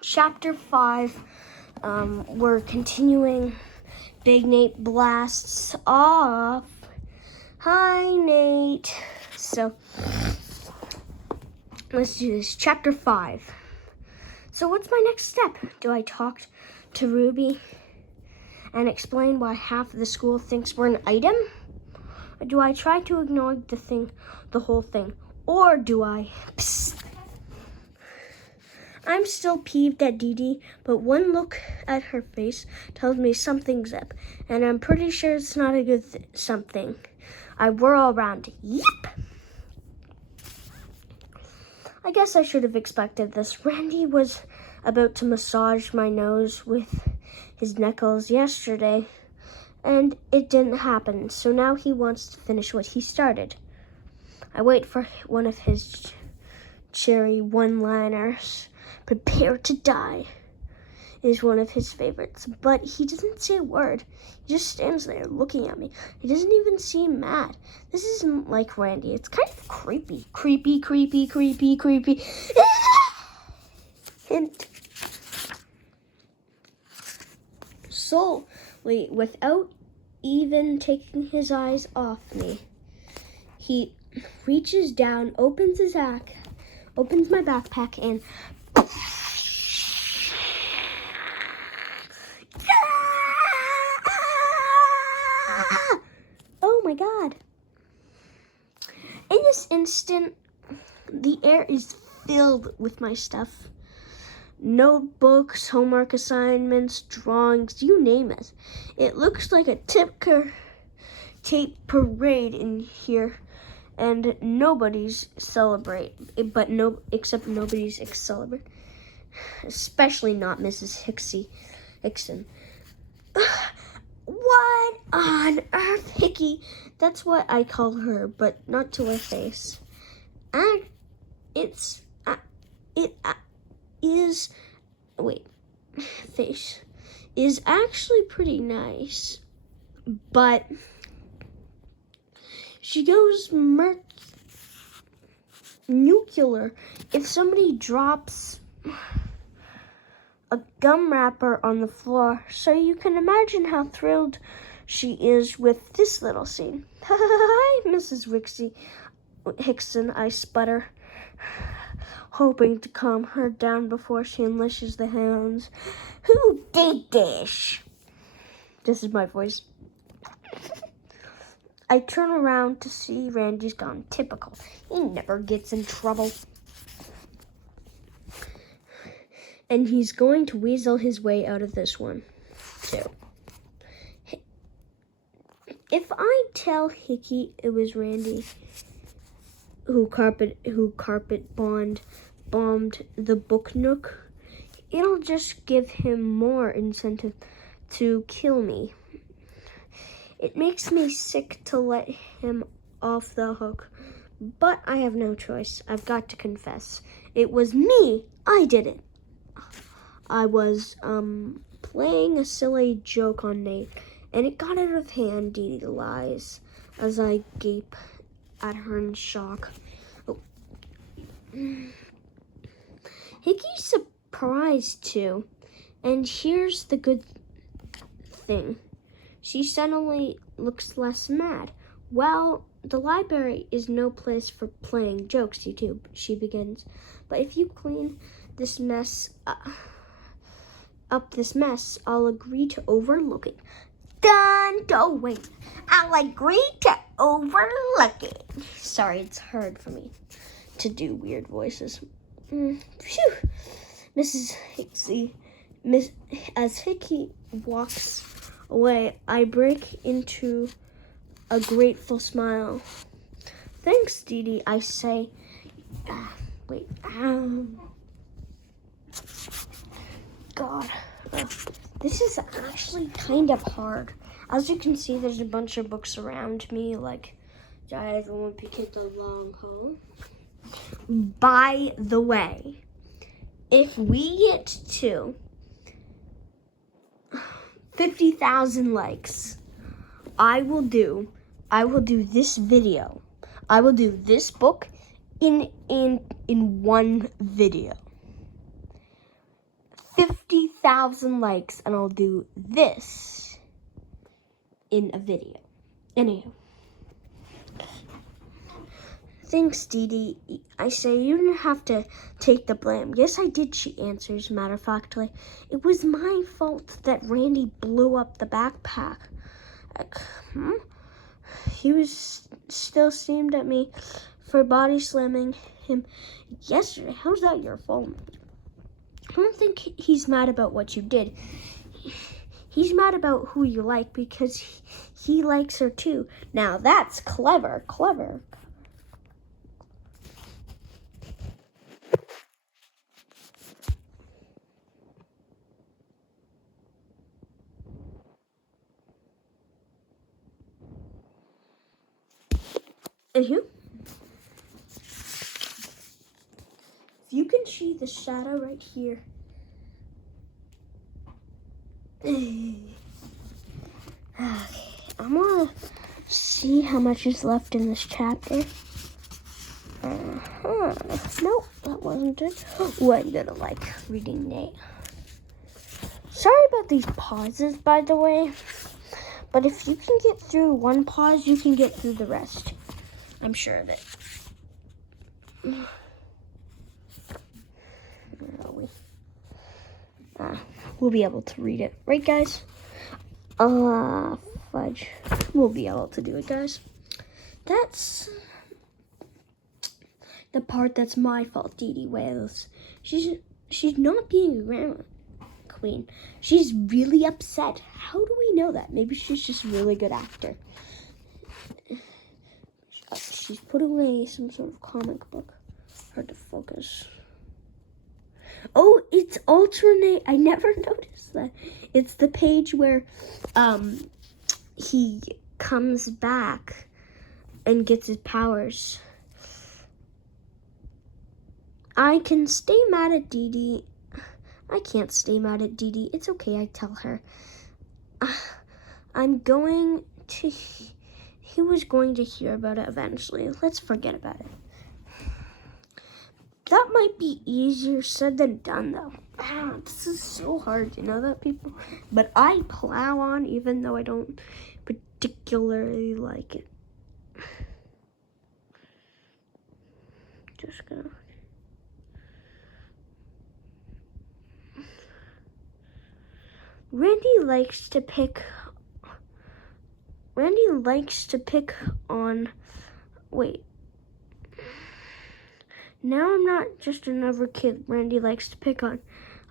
Chapter 5. We're continuing. Big Nate blasts off. Hi, Nate. So, let's do this. Chapter 5. So, what's my next step? Do I talk to Ruby and explain why half of the school thinks we're an item? Or do I try to ignore the whole thing? Or do I... Psst. I'm still peeved at Dee Dee, but one look at her face tells me something's up, and I'm pretty sure it's not a good something. I whirl around. Yep! I guess I should have expected this. Randy was about to massage my nose with his knuckles yesterday, and it didn't happen, so now he wants to finish what he started. I wait for one of his cherry one-liners. Prepare to die is one of his favorites, but he doesn't say a word. He just stands there looking at me. He doesn't even seem mad. This isn't like Randy. It's kind of creepy. Creepy. Hint. Slowly, without even taking his eyes off me, he reaches down, opens my backpack, and oh my God. In this instant, the air is filled with my stuff. Notebooks, homework assignments, drawings, you name it. It looks like a ticker tape parade in here, and nobody's celebrate, except nobody's celebrate, especially not Mrs. Hickson. What on earth, Hickey? That's what I call her, but not to her face. Face is actually pretty nice, but she goes nuclear if somebody drops a gum wrapper on the floor, so you can imagine how thrilled she is with this little scene. Hi, Mrs. Hickson, I sputter, hoping to calm her down before she unleashes the hounds. Who did this? This is my voice. I turn around to see Randy's gone. Typical. He never gets in trouble. And he's going to weasel his way out of this one, too. If I tell Hickey it was Randy who carpet bombed the book nook, it'll just give him more incentive to kill me. It makes me sick to let him off the hook, but I have no choice. I've got to confess. It was me. I did it. I was playing a silly joke on Nate, and it got out of hand. Dee Dee lies as I gape at her in shock. Oh. Hickey's surprised too, and here's the good thing. She suddenly looks less mad. Well, the library is no place for playing jokes, YouTube, she begins. But if you clean this mess up this mess, I'll agree to overlook it. I'll agree to overlook it. Sorry, it's hard for me to do weird voices. Phew. As Hickey walks away, I break into a grateful smile. Thanks, Dee Dee, I say. God, this is actually kind of hard. As you can see, there's a bunch of books around me, like Dive and Wimpy the Long Haul. By the way, if we get to 50,000 likes, I will do this video. I will do this book in one video. 1,000 likes and I'll do this in a video. Anywho. Thanks, Dee Dee. I say you didn't have to take the blame. Yes, I did, she answers matter-of-factly. It was my fault that Randy blew up the backpack. He was still steamed at me for body slamming him yesterday. How's that your fault? I don't think he's mad about what you did. He's mad about who you like because he likes her too. Now that's clever. Anywho, if you can see the shadow right here. Okay, I'm gonna see how much is left in this chapter. Nope, that wasn't it. Oh, I'm gonna like reading Nate. Sorry about these pauses, by the way. But if you can get through one pause, you can get through the rest. I'm sure of it. Where are we? We'll be able to read it. Right, guys? Fudge. We'll be able to do it, guys. That's the part that's my fault, Dee Dee Wales. She's not being a grandma queen. She's really upset. How do we know that? Maybe she's just a really good actor. She's put away some sort of comic book. Hard to focus. Oh, it's alternate. I never noticed that. It's the page where he comes back and gets his powers. I can stay mad at Dee Dee. I can't stay mad at Dee Dee. It's okay, I tell her. He was going to hear about it eventually. Let's forget about it. That might be easier said than done, though. This is so hard, you know that, people? But I plow on even though I don't particularly like it. Just gonna... Randy likes to pick on... Wait. Now I'm not just another kid Randy likes to pick on.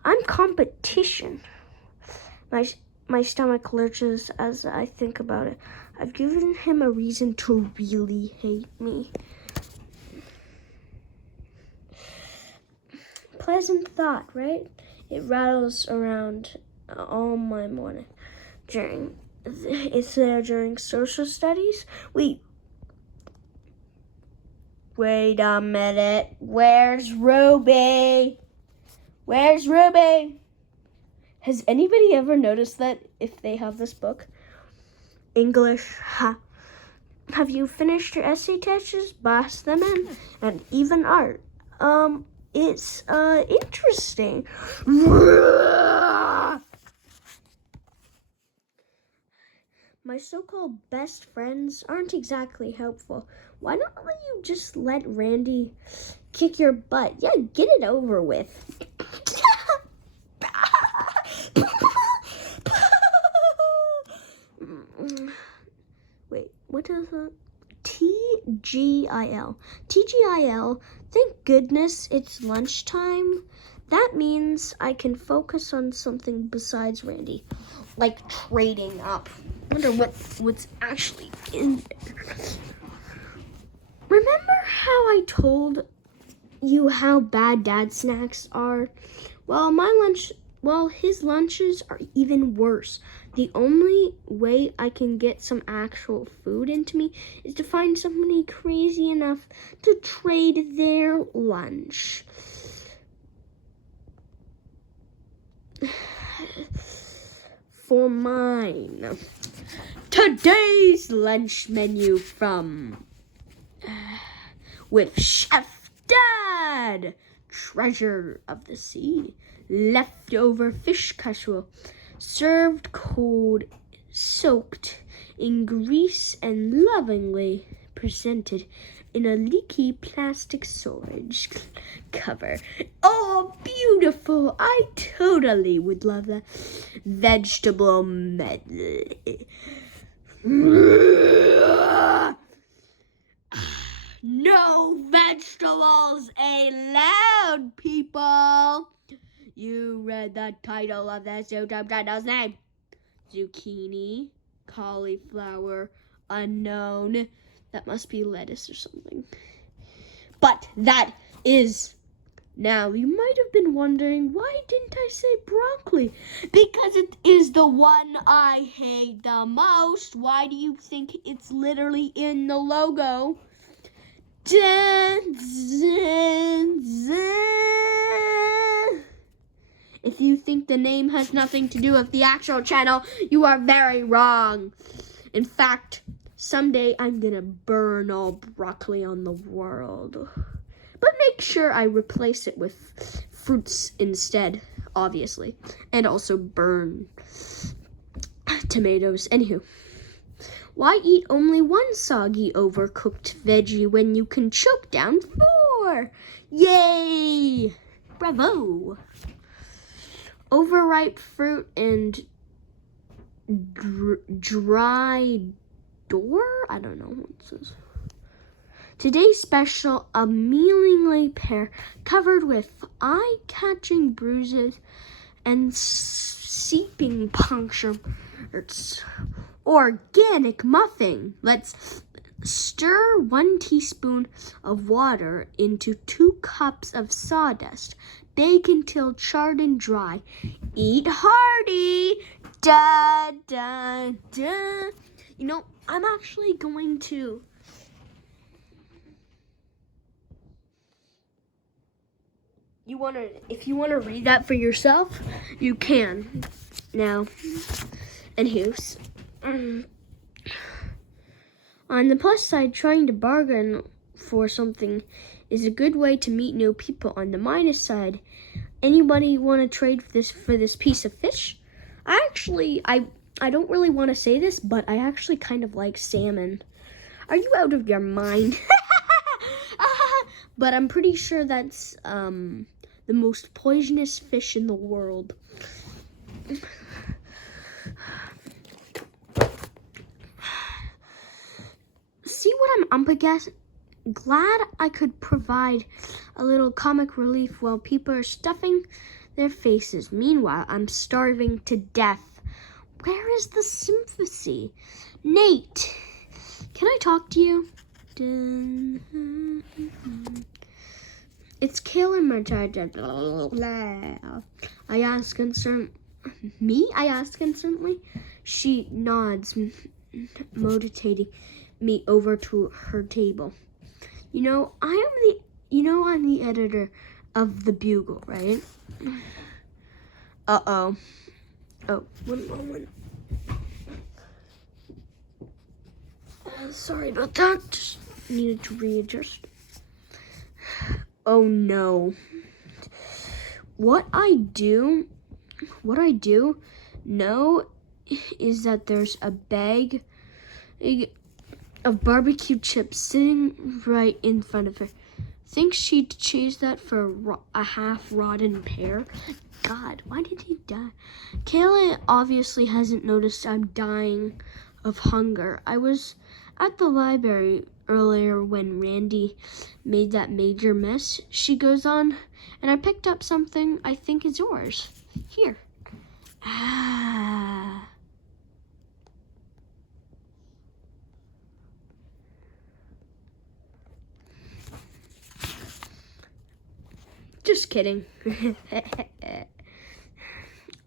I'm competition. My stomach lurches as I think about it. I've given him a reason to really hate me. Pleasant thought, right? It rattles around all my morning. It's there during social studies. Wait a minute. Where's Ruby? Where's Ruby? Has anybody ever noticed that if they have this book? English. Have you finished your essay tests? Boss them in. And even art. It's interesting. My so-called best friends aren't exactly helpful. Why not you just let Randy kick your butt? Yeah, get it over with. Wait, what is that? TGIL. TGIL, thank goodness it's lunchtime. That means I can focus on something besides Randy, like trading up. Wonder what's actually in there. Remember how I told you how bad Dad's snacks are? Well, his lunches are even worse. The only way I can get some actual food into me is to find somebody crazy enough to trade their lunch. For mine. Today's lunch menu from with Chef Dad. treasure of the sea, leftover fish casserole, served cold, soaked in grease and lovingly presented in a leaky plastic storage cover. Oh, beautiful. I totally would love that. Vegetable medley. No vegetables allowed, people. You read the title of this YouTube channel's name. Zucchini, cauliflower, unknown. That must be lettuce or something. But that is... Now, you might have been wondering, why didn't I say broccoli? Because it is the one I hate the most. Why do you think it's literally in the logo? Dun, dun, dun. If you think the name has nothing to do with the actual channel, you are very wrong. In fact, someday I'm gonna burn all broccoli on the world. But make sure I replace it with fruits instead, obviously. And also burn tomatoes. Anywho, why eat only one soggy, overcooked veggie when you can choke down 4? Yay! Bravo! Overripe fruit and dry door? I don't know what it says. Today's special, a mealingly pear covered with eye-catching bruises and seeping punctures. Organic muffin. Let's stir 1 teaspoon of water into 2 cups of sawdust. Bake until charred and dry. Eat hearty. Da, da, da. You know, I'm actually going to... If you wanna read that for yourself, you can. Now, and here's on the plus side, trying to bargain for something is a good way to meet new people. On the minus side, anybody want to trade for this piece of fish? I don't really want to say this, but I actually kind of like salmon. Are you out of your mind? But I'm pretty sure that's the most poisonous fish in the world. See what I'm up against? Glad I could provide a little comic relief while people are stuffing their faces. Meanwhile, I'm starving to death. Where is the sympathy? Nate, can I talk to you? It's killing my child. I ask concerned. Me? I ask concernedly. She nods, motivating me over to her table. I'm the editor of the Bugle, right? Uh-oh. Oh, 1 moment. Sorry about that. Just needed to readjust. Oh no. What I do know is that there's a bag of barbecue chips sitting right in front of her. Think she'd chase that for a half-rotten pear? God, why did he die? Kayla obviously hasn't noticed I'm dying of hunger. I was at the library earlier when Randy made that major mess. She goes on, and I picked up something I think is yours. Here. Ah. Just kidding.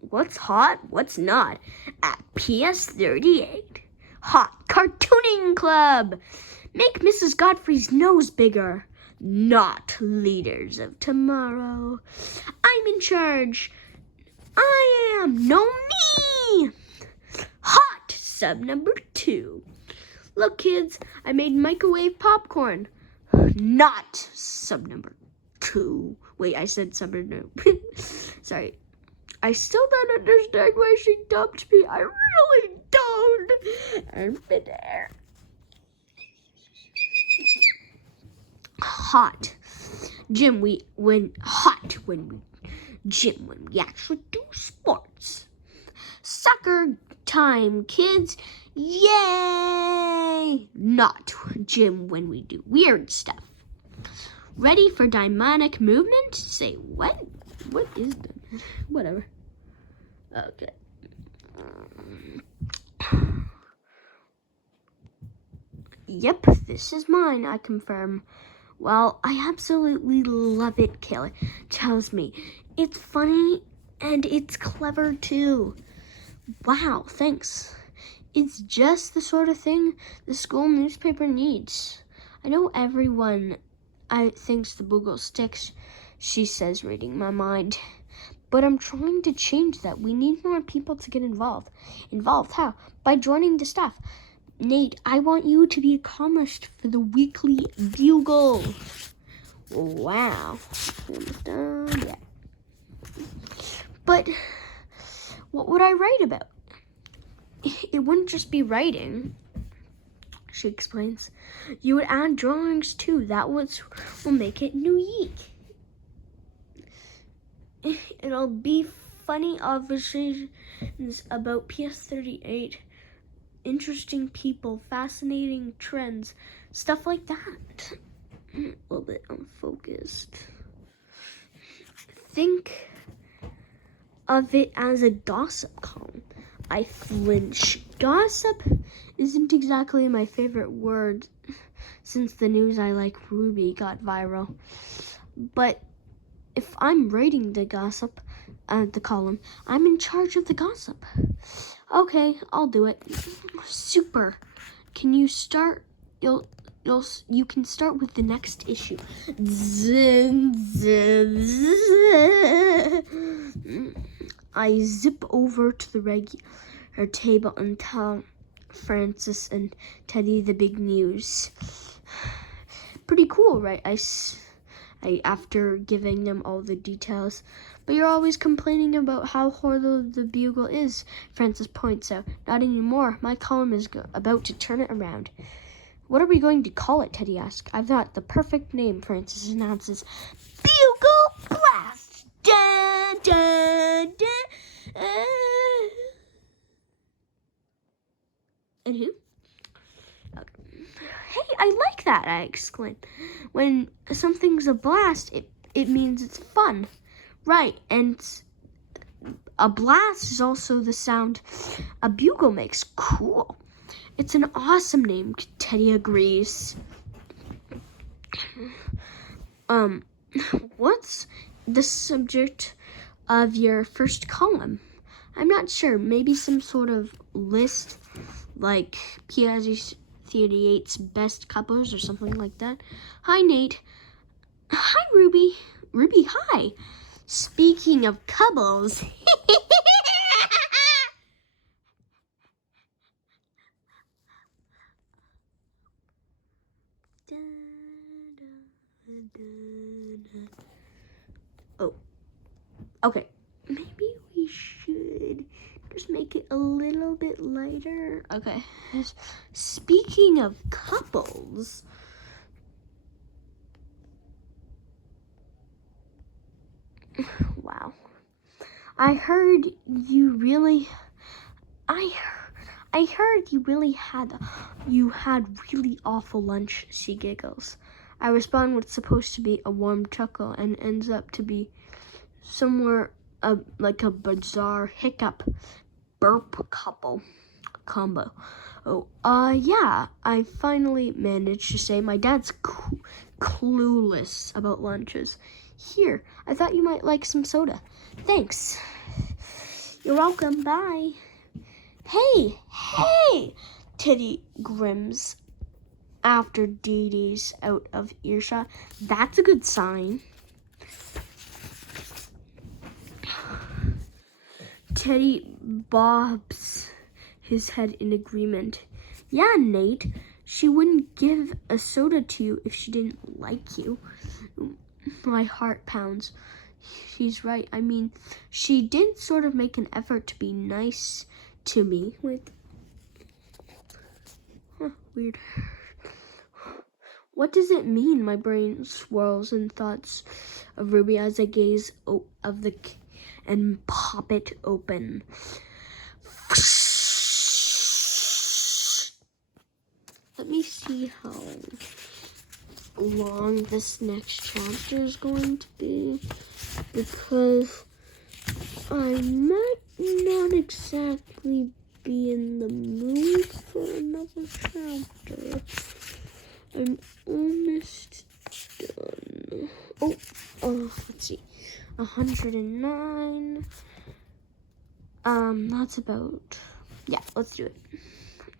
What's hot? What's not? At PS38. Hot Cartooning Club. Make Mrs. Godfrey's nose bigger. Not leaders of tomorrow. I'm in charge. I am. No, me. Hot sub number 2. Look, kids, I made microwave popcorn. Not sub number 2. too. Wait, I said summer no. Sorry. I still don't understand why she dumped me. I really don't. I've been there. Hot. Gym when we actually do sports. Soccer time, kids. Yay! Not gym when we do weird stuff. Ready for dynamic movement? Say what? What is that? Whatever. Okay. Yep, this is mine, I confirm. Well, I absolutely love it, Kayla tells me. It's funny and it's clever too. Wow, thanks. It's just the sort of thing the school newspaper needs. I know everyone thinks the Boogle sticks, she says, reading my mind. But I'm trying to change that. We need more people to get involved. Involved how? By joining the staff. Nate, I want you to be accomplished for the weekly Bugle. Wow. Almost done. Yeah. But what would I write about? It wouldn't just be writing, she explains. You would add drawings too. That will make it unique. It'll be funny observations about PS38, interesting people, fascinating trends, stuff like that. A little bit unfocused. Think of it as a gossip column. I flinch. Gossip isn't exactly my favorite word since the news I like Ruby got viral. But if I'm writing the gossip, the column, I'm in charge of the gossip. Okay, I'll do it. Super. Can you start? You can start with the next issue. I zip over to the regular table and tell Francis and Teddy the big news. Pretty cool, right? I after giving them all the details. But you're always complaining about how horrible the Bugle is, Francis points out. Not anymore. My column is about to turn it around. What are we going to call it? Teddy asks. I've got the perfect name, Francis announces. Bugle Blast! Dun, dun, dun. And who? Okay. Hey, I like that, I exclaim. When something's a blast, it means it's fun. Right, and a blast is also the sound a bugle makes. Cool. It's an awesome name, Teddy agrees. What's the subject of your first column? I'm not sure. Maybe some sort of list, like PS38's best couples or something like that. Hi, Nate. Hi, Ruby. Ruby, hi. Speaking of couples. Oh, okay. Maybe we should just make it a little bit lighter. Okay. Speaking of couples. Wow. I heard you really had really awful lunch, she giggles. I respond with supposed to be a warm chuckle and ends up to be somewhere like a bizarre hiccup burp combo. Oh, yeah, I finally managed to say my dad's clueless about lunches. Here, I thought you might like some soda. Thanks. You're welcome, bye. Hey! Teddy grims after Dee Dee's out of earshot. That's a good sign. Teddy bobs his head in agreement. Yeah, Nate, she wouldn't give a soda to you if she didn't like you. My heart pounds. She's right. I mean, she did sort of make an effort to be nice to me. Wait. Weird. What does it mean? My brain swirls in thoughts of Ruby as I gaze of the and pop it open. Let me see how long this next chapter is going to be, because I might not exactly be in the mood for another chapter. I'm almost done. Oh, let's see. 109. That's about, yeah, let's do it.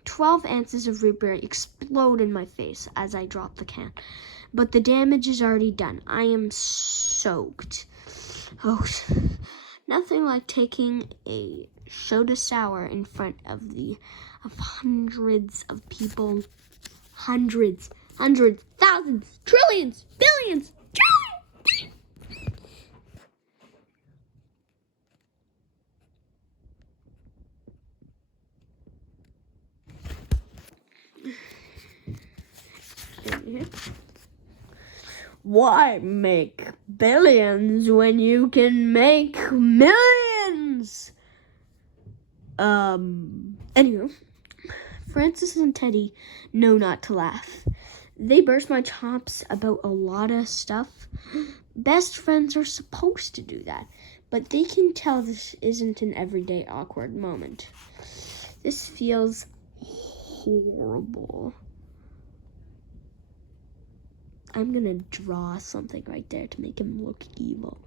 12 ounces of root beer explode in my face as I drop the can. But the damage is already done. I am soaked. Oh, nothing like taking a soda sour in front of hundreds of people. Hundreds, thousands, trillions, billions, trillions. Why make billions when you can make millions? Anyway, Francis and Teddy know not to laugh. They burst my chops about a lot of stuff. Best friends are supposed to do that, but they can tell this isn't an everyday awkward moment. This feels horrible. I'm gonna draw something right there to make him look evil.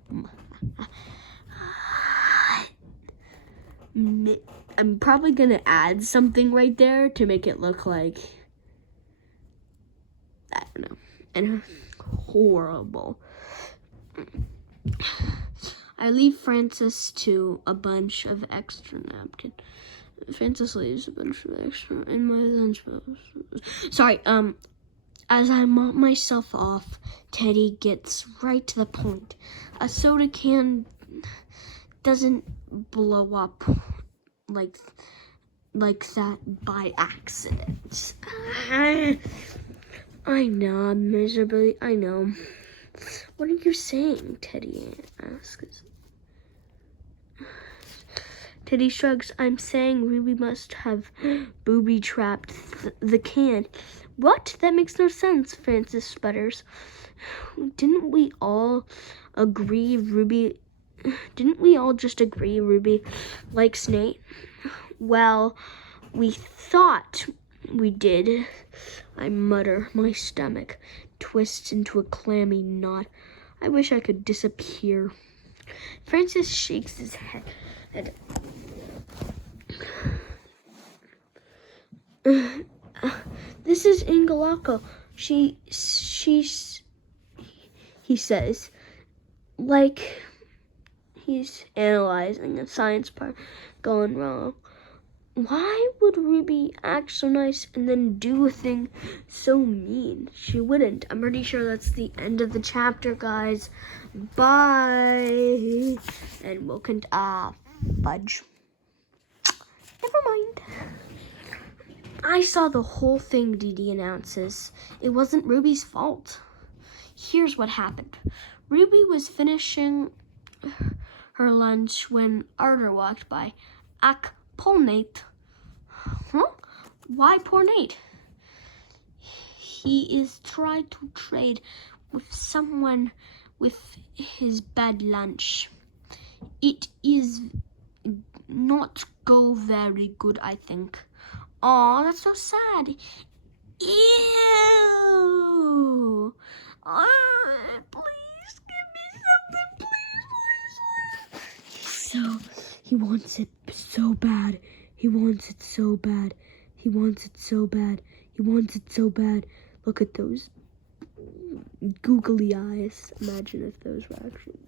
I'm probably gonna add something right there to make it look like, I don't know, and horrible. I leave Francis to a bunch of extra napkin. Francis leaves a bunch of extra in my lunchbox. Sorry, as I mop myself off, Teddy gets right to the point. A soda can doesn't blow up like that by accident. I know, miserably. I know. What are you saying? Teddy asks. Teddy shrugs. I'm saying Ruby must have booby-trapped the can. What? That makes no sense, Francis sputters. Didn't we all just agree Ruby likes Nate? Well, we thought we did. I mutter. My stomach twists into a clammy knot. I wish I could disappear. Francis shakes his head. This is Ingalako. He says, like he's analyzing a science part gone wrong. Why would Ruby act so nice and then do a thing so mean? She wouldn't. I'm pretty sure that's the end of the chapter, guys. Bye. And we'll fudge. Never mind. I saw the whole thing, Dee announces. It wasn't Ruby's fault. Here's what happened. Ruby was finishing her lunch when Arthur walked by. Poor Nate. Huh? Why poor Nate? He is trying to trade with someone with his bad lunch. It is not go very good, I think. Aw, that's so sad. Ew. Please give me something, please. So, he wants it so bad. He wants it so bad. He wants it so bad. He wants it so bad. Look at those googly eyes. Imagine if those were actually...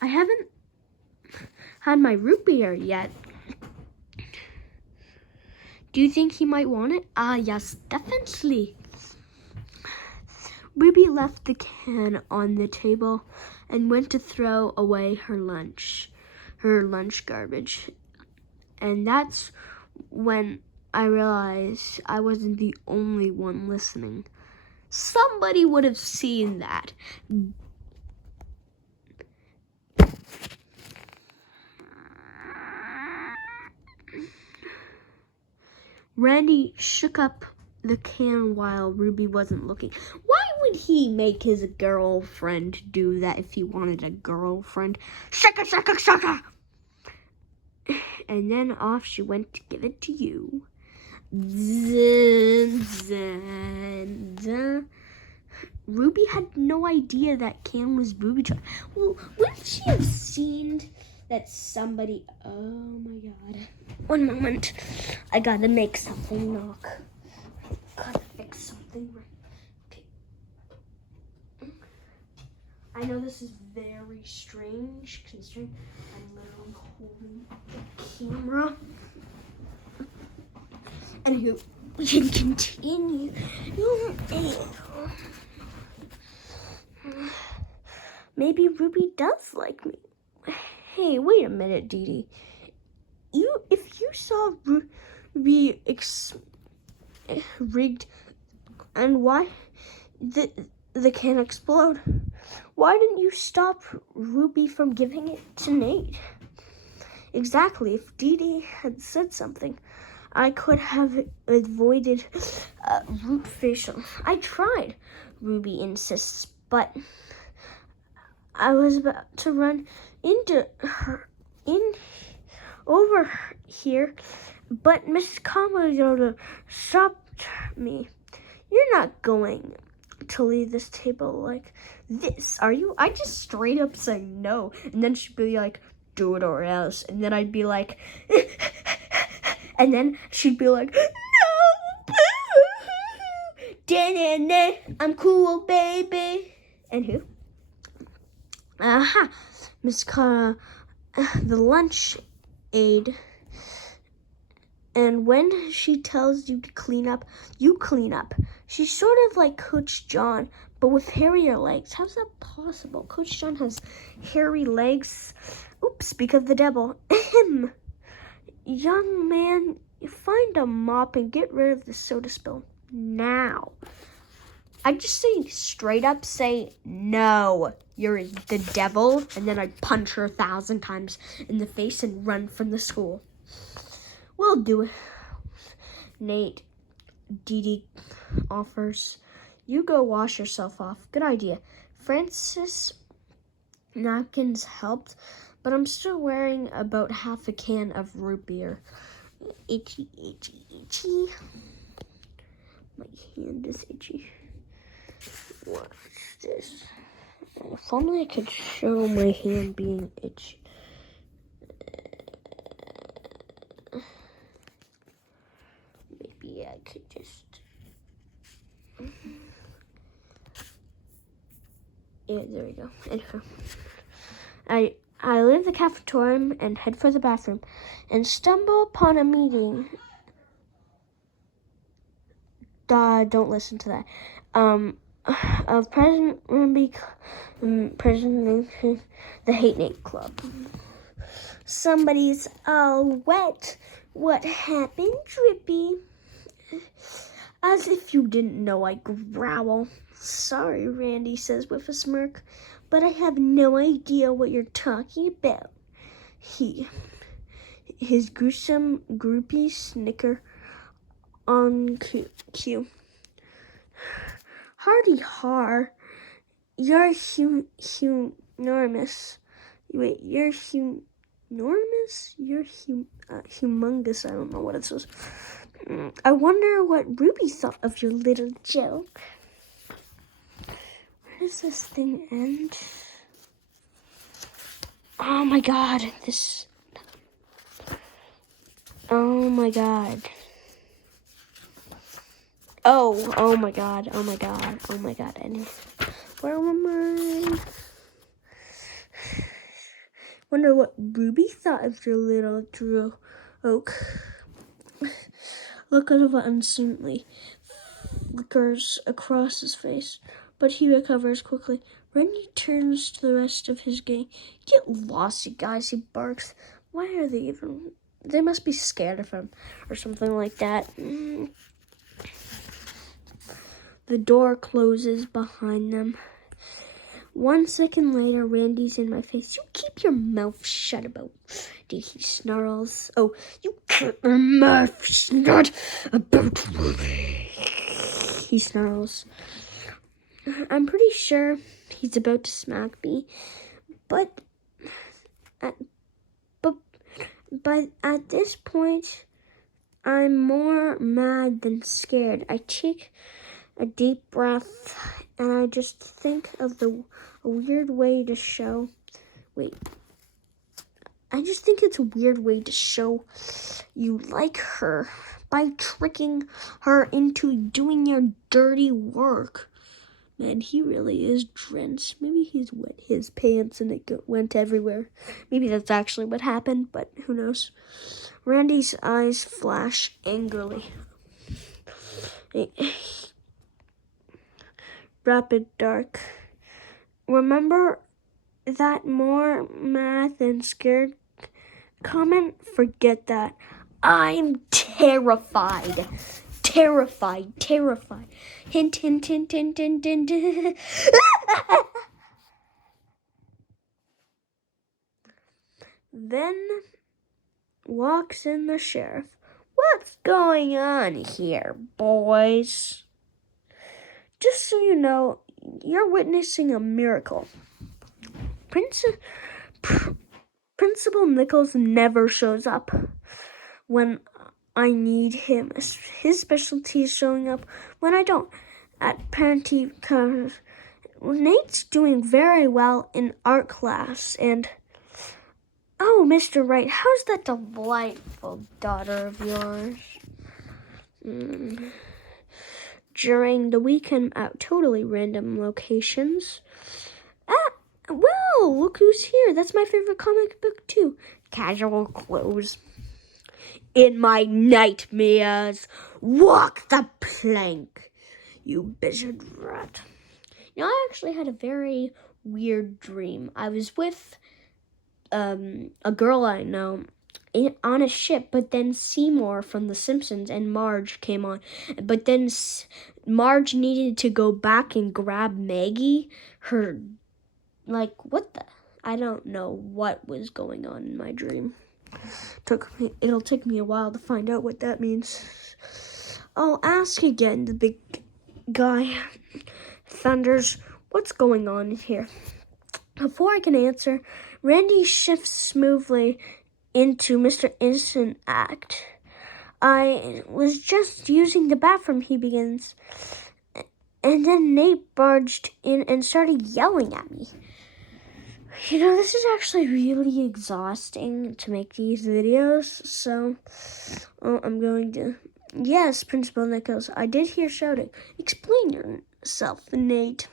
I haven't had my root beer yet. Do you think he might want it? Yes, definitely. Ruby left the can on the table and went to throw away her lunch garbage. And that's when I realized I wasn't the only one listening. Somebody would have seen that. Randy shook up the can while Ruby wasn't looking. Why would he make his girlfriend do that if he wanted a girlfriend? Shaka, shaka, shaka! And then off she went to give it to you. Zin, zin, zin. Ruby had no idea that can was booby trapped. Well, wouldn't she have seen that somebody... Oh my god. One moment. I gotta make something knock. Gotta fix something. Okay. I know this is very strange considering I'm literally holding the camera. Anywho, we can continue. Maybe Ruby does like me. Hey, wait a minute, Dee Dee. If you saw Ruby rigged, and why the can explode, why didn't you stop Ruby from giving it to Nate? Exactly. If Dee Dee had said something, I could have avoided root facial. I tried, Ruby insists, but I was about to run into her over here, but Miss Commodore stopped me. You're not going to leave this table like this, are you? I just straight up say no, and then she'd be like, do it or else, and then I'd be like, and then she'd be like, no, boo, I'm cool, baby. And who? Miss Cara, the lunch aide. And when she tells you to clean up, you clean up. She's sort of like Coach John, but with hairier legs. How's that possible? Coach John has hairy legs. Oops, speak of the devil. Ahem. Young man, find a mop and get rid of the soda spill now. I just say straight up say no, you're the devil, and then I'd punch her 1,000 times in the face and run from the school. We'll do it. Nate, Dee Dee offers. You go wash yourself off. Good idea. Francis napkins helped, but I'm still wearing about half a can of root beer. Itchy, itchy, itchy. My hand is itchy. What's this? If only I could show my hand being itchy. Maybe I could just... Yeah, there we go. Anyhow. I leave the cafeteria and head for the bathroom and stumble upon a meeting. Don't listen to that. Of President Ramby, President the Hate Nate Club. Somebody's all wet. What happened, Drippy? As if you didn't know, I growl. Sorry, Randy says with a smirk, but I have no idea what you're talking about. His gruesome groupie snicker on cue. Hardy har, you're enormous. Wait, you're enormous? You're humongous. I don't know what it says. I wonder what Ruby thought of your little joke. Where does this thing end? Oh my god, this... Oh my god. Oh my god, oh my god, oh my god. And where am I? Wonder what Ruby thought of your little joke. Look at it uncertainly flickers across his face, but he recovers quickly. Randy turns to the rest of his gang. Get lost, you guys, he barks. Why are they even... They must be scared of him or something like that. The door closes behind them. 1 second later, Randy's in my face. You keep your mouth shut about... He snarls. Oh, you keep your mouth shut about... He snarls. I'm pretty sure he's about to smack me, but at this point, I'm more mad than scared. I take a deep breath and I just think of a weird way to show. I just think it's a weird way to show you like her by tricking her into doing your dirty work. Man, he really is drenched. Maybe he's wet his pants and it went everywhere. Maybe that's actually what happened, but who knows. Randy's eyes flash angrily. Rapid dark. Remember that more mad than scared comment? Forget that. I'm terrified. Terrified. Hint, hint, hint, hint, hint, hint. Then walks in the sheriff. What's going on here, boys? Just so you know, you're witnessing a miracle. Principal Nichols never shows up when I need him. His specialty is showing up when I don't. At parent-teacher, Nate's doing very well in art class, and oh, Mr. Wright, how's that delightful daughter of yours? During the weekend at totally random locations. Well, look who's here. That's my favorite comic book too. Casual clothes. In my nightmares, walk the plank, you bigoted rat. You know, I actually had a very weird dream. I was with a girl I know on a ship, but then Seymour from The Simpsons and Marge came on. But then Marge needed to go back and grab Maggie. I don't know what was going on in my dream. It'll take me a while to find out what that means. I'll ask again, the big guy thunders, what's going on here? Before I can answer, Randy shifts smoothly into Mr. Innocent Act. I was just using the bathroom, he begins. And then Nate barged in and started yelling at me. You know, this is actually really exhausting to make these videos, so I'm going to... Yes, Principal Nichols, I did hear shouting. Explain yourself, Nate.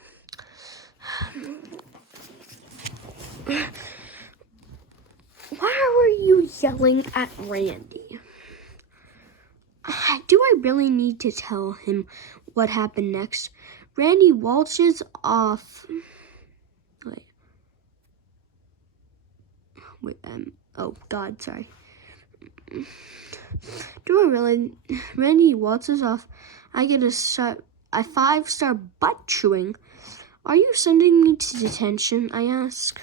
Why were you yelling at Randy? Do I really need to tell him what happened next? Randy waltzes off... oh God, sorry. Do I really? Randy waltzes off. I get a 5-star butt chewing. Are you sending me to detention? I ask.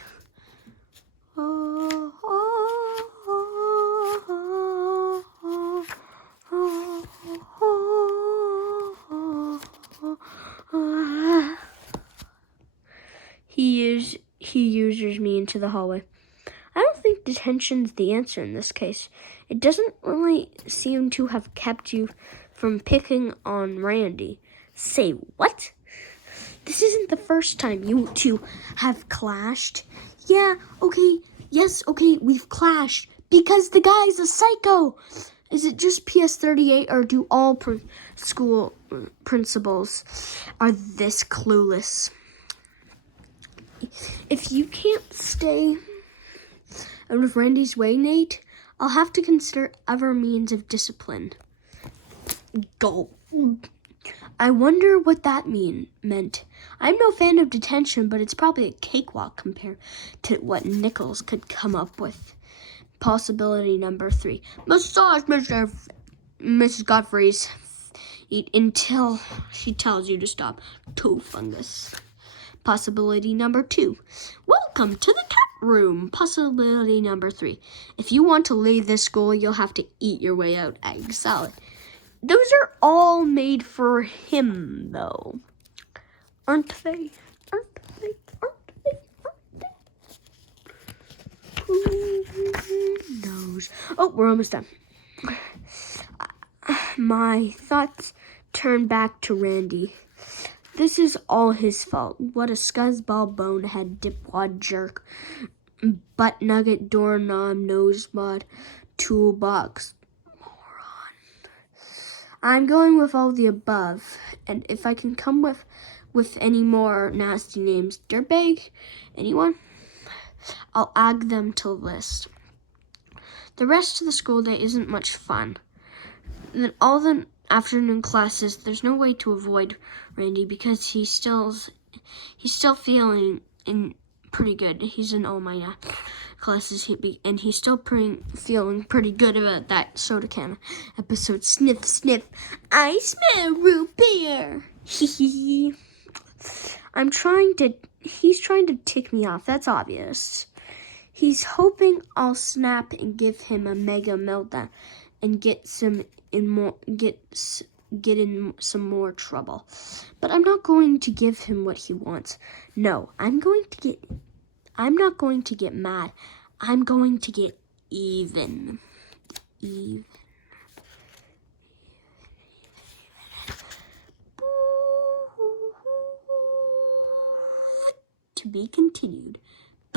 He ushers me into the hallway. I don't think detention's the answer in this case. It doesn't really seem to have kept you from picking on Randy. Say what? This isn't the first time you two have clashed. Yeah, okay, yes, okay, we've clashed because the guy's a psycho. Is it just PS38 or do all school principals are this clueless? If you can't stay out of Randy's way, Nate, I'll have to consider other means of discipline. Go. I wonder what that meant. I'm no fan of detention, but it's probably a cakewalk compared to what Nichols could come up with. Possibility number 3. Massage Mrs. Godfrey's feet until she tells you to stop. 2 fungus. Possibility number 2. Welcome to the cat room. Possibility number 3. If you want to leave this school, you'll have to eat your way out. Egg salad. Those are all made for him, though. Aren't they? Aren't they? Aren't they? Aren't they? Who knows? Oh, we're almost done. My thoughts turn back to Randy. This is all his fault. What a scuzzball, bonehead, dipwad jerk, butt nugget, doorknob, nose mod, toolbox, moron. I'm going with all the above, and if I can come with any more nasty names, dirtbag, anyone, I'll add them to the list. The rest of the school day isn't much fun. Then all the afternoon classes, there's no way to avoid Randy because he's still feeling pretty good. He's in all my classes, and he's still feeling pretty good about that soda can episode. Sniff, sniff, I smell root beer. He's trying to tick me off. That's obvious. He's hoping I'll snap and give him a mega meltdown and get in some more trouble. But I'm not going to give him what he wants. No, I'm not going to get mad. I'm going to get even. To be continued.